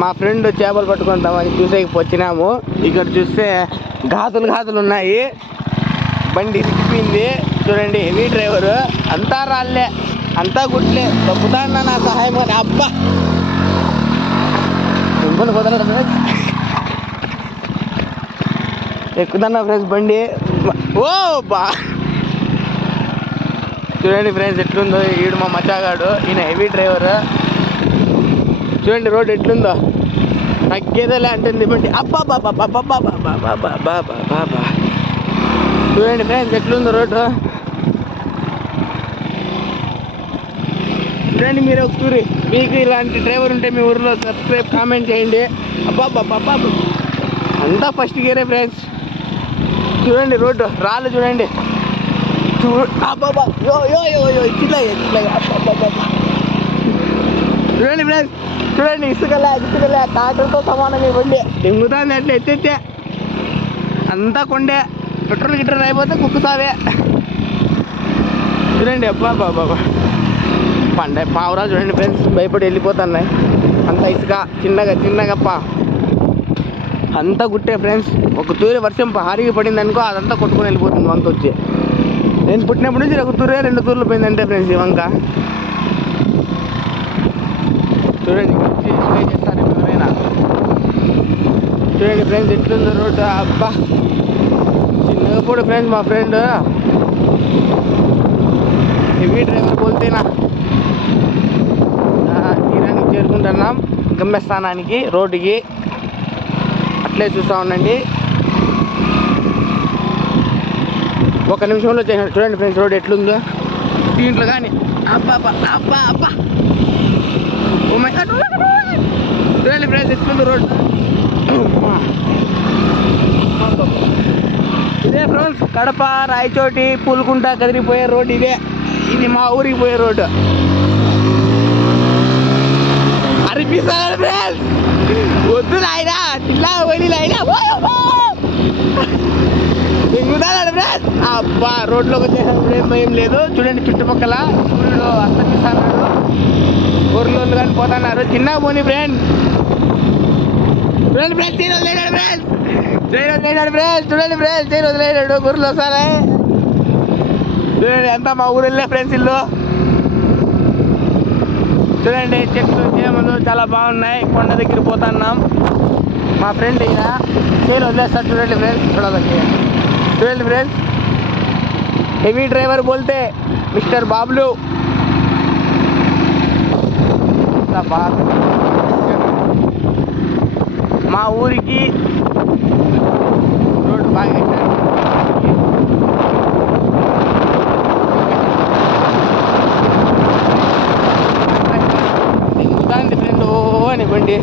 మా ఫ్రెండ్ చేపలు పట్టుకుంటామని చూసేకి వచ్చినాము. ఇక్కడ చూస్తే ఘాతులు ఉన్నాయి. బండి తిప్పింది చూడండి. Heavy driver. అంతా రాళ్ళే, అంతా గుడ్లే. తప్పుతాన్నా నా సహాయం అని. అబ్బా ఇబ్బంది కుదరదు ఫ్రెండ్స్. ఎక్కుదన్నా ఫ్రెండ్స్ బండి. ఓ బా చూడండి ఫ్రెండ్స్ ఎట్లుందో. ఈడు మా మచాగాడు, ఈయన హెవీ డ్రైవర్. చూడండి రోడ్ ఎట్లుందో, తగ్గేదేలే అంటుంది బండి. అబ్బా బాబా బాబా బాబా బాబా బాబా బాబా. చూడండి ఫ్రెండ్స్ ఎట్లుందో రోడ్డు. చూడండి మీరు ఒకసారి, మీకు ఇలాంటి డ్రైవర్ ఉంటే మీ ఊరిలో సబ్స్క్రైబ్ కామెంట్ చేయండి. అబ్బా బాబా బాబా అంతా ఫస్ట్ గేరే ఫ్రెండ్స్. చూడండి రోడ్డు రాళ్ళు చూడండి. అబ్బాబా యో యో యో యో చిల్లయ్య చూడండి ఫ్రెండ్స్. చూడండి ఇసుకలే ట్రాక్టర్తో సమానంగా ఇవ్వండి. దింగుతుంది అట్లా ఎత్తెత్తే. అంతా కొండే. పెట్రోల్ గిట్రోల్ అయిపోతే కుక్కుతావే. చూడండి అబ్బా బాబా పండే పావురాలు చూడండి ఫ్రెండ్స్, భయపడి వెళ్ళిపోతున్నాయి. అంత ఇసుక చిన్నగా అంతా గుట్టే ఫ్రెండ్స్. ఒక తూరి వర్షం హారిగి పడింది అనుకో, అదంతా కొట్టుకొని వెళ్ళిపోతుంది వంక వచ్చి. నేను పుట్టినప్పటి నుంచి ఒక తూరే 2 తూర్లు పోయిందంటే ఫ్రెండ్స్ ఈ వంక. చూడండి చేస్తారు ఎవరైనా. చూడండి ఫ్రెండ్స్ ఎట్లుందో రోడ్డు. అబ్బా చిన్నగా కూడా ఫ్రెండ్స్ మా ఫ్రెండ్ హెవీ డ్రైవర్ పోతేనా. తీరానికి చేరుకుంటున్నాం, గమ్యస్థానానికి, రోడ్డుకి. అట్లే చూస్తూ ఉండండి. ఒక నిమిషంలో చేసాను. చూడండి ఫ్రెండ్స్ రోడ్ ఎట్లుందో దీంట్లో కానీ. అబ్బా అబ్బా అబ్బా ఓ మై గాడ్. చూడండి ఫ్రెండ్స్ ఎట్లుందో రోడ్. ఇదే ఫ్రెండ్స్ కడప, రాయచోటి, పూలకుంట కదిరిపోయే రోడ్ ఇదే. ఇది మా ఊరికి పోయే రోడ్డు. అరిపిస్తాడు ఫ్రెండ్స్. వద్దు నాయనా, చిల్లా పోయి నాయనా. దిగుతాడు ఫ్రెండ్స్. అబ్బా రోడ్లోకి వచ్చేసాడు. ఏం భయం లేదు. చూడండి చుట్టుపక్కల సూర్యుడు అస్తమిస్తాడు. ఊర్లో కానీ పోతున్నారు. చిన్నగా పోనీ ఫ్రెండ్. చూడండి ఫ్రెండ్స్ చైన్ వదిలేడు ఫ్రెండ్స్. చూడండి ఫ్రెండ్స్ చైన్ వదిలేడు. ఊర్లో వస్తారా చూడండి. అంతా మా ఊరు వెళ్ళే ఫ్రెండ్స్ ఇల్లు. చూడండి చెట్లు చేమలు చాలా బాగున్నాయి. కొండ దగ్గర పోతున్నాం. మా ఫ్రెండ్ ఈయన చైన్ వదిలేస్తాడు. చూడండి ఫ్రెండ్స్ చూడండి ఫ్రెండ్స్. హెవీ డ్రైవర్ బోల్తే మిస్టర్ బాబ్లు. మా ఊరికి రోడ్డు బాగా ఫ్రెండ్ ఓ అని బండి.